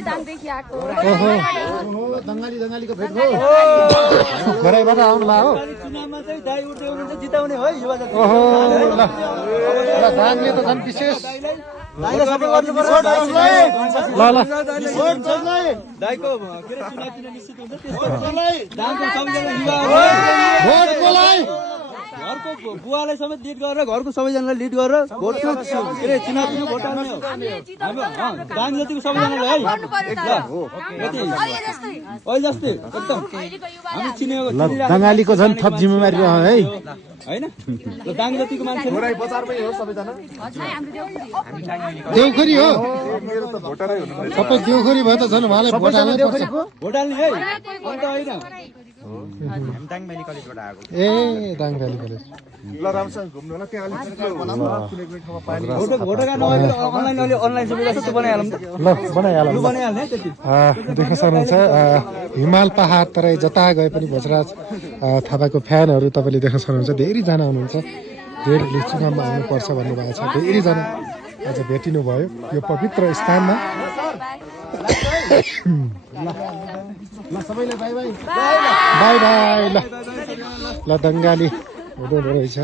संविधानदेखि आएको ओहो दङ्गालीको भेट भयो घरैबाट आउनुभयो हो चुनावमा चाहिँ दाइ उठ्दै हुनुहुन्छ जिताउने हो युवा जाति ओहो ल दाङले त झन् विशेष दाइले सबै गर्नुपर्छ ल ल दाइको के रे चुनाव निश्चित हुन्छ त्यसपछि दाङको सबैजना युवाहरू भोट बोलाइ घरको बुवालाई समेत लिड गरेर घरको सबैजनालाई लिड गरेर भोट के रे चुनाव भोट हाल्ने हो दाङ जतिको सबैजनाले है अहिले जस्तै एकदम हामी चिनेको ल दङ्गालीको झन् थप जिम्मेवारी रह्यो है हैन र दाङ जतिको मान्छे देउखोरी हो सबै देउखोरी भयो त झन् उहाँलाई भोट हाल्नै पर्छ भोट हाल्ने है अन्त होइन ए दाङ भ्याली कलेज भोटरका नभए अनलाइन सुविधा छ त्यो बनाइहालौँ त ल बनाइहालौँ लु बनाइहाल्ने त्यति देख्न सक्नुहुन्छ हिमाल पहाड तराई जता गए पनि भोजराज थापाको फ्यानहरू तपाईँले देख्न सक्नुहुन्छ धेरैजना हुनुहुन्छ धेरैले चुनावमा आउनुपर्छ भन्नुभएको छ धेरैजना आज भेटिनु भयो यो पवित्र स्थानमा ल सबैलाई बाई बाई बाई बाई ल दङ्गाली हुँदो रहेछ